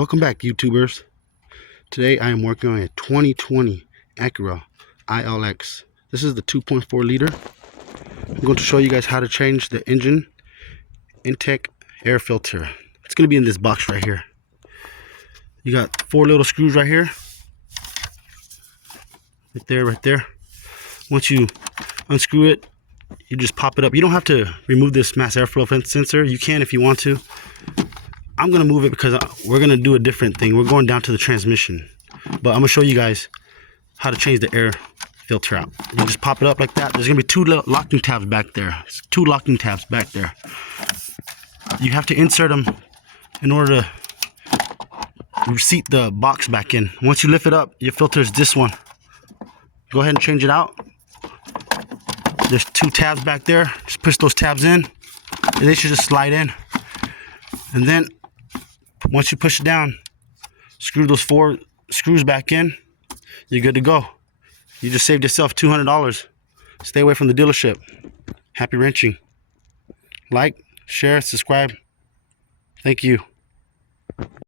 Welcome back, YouTubers. Today I am working on a 2020 Acura ILX. This is the 2.4 liter. I'm going to show you guys how to change the engine intake air filter. It's going to be in this box right here. You got 4 little screws right here. Right there. Once you unscrew it, you just pop it up. You don't have to remove this mass airflow sensor. You can if you want to. I'm going to move it because we're going to do a different thing. We're going down to the transmission. But I'm going to show you guys how to change the air filter out. You just pop it up like that. There's going to be 2 locking tabs back there. 2 locking tabs back there. You have to insert them in order to seat the box back in. Once you lift it up, your filter is this one. Go ahead and change it out. There's 2 tabs back there. Just push those tabs in. And they should just slide in. And then once you push it down, screw those 4 screws back in. You're good to go. You just saved yourself $200. Stay away from the dealership. Happy wrenching. Like, share, subscribe. Thank you.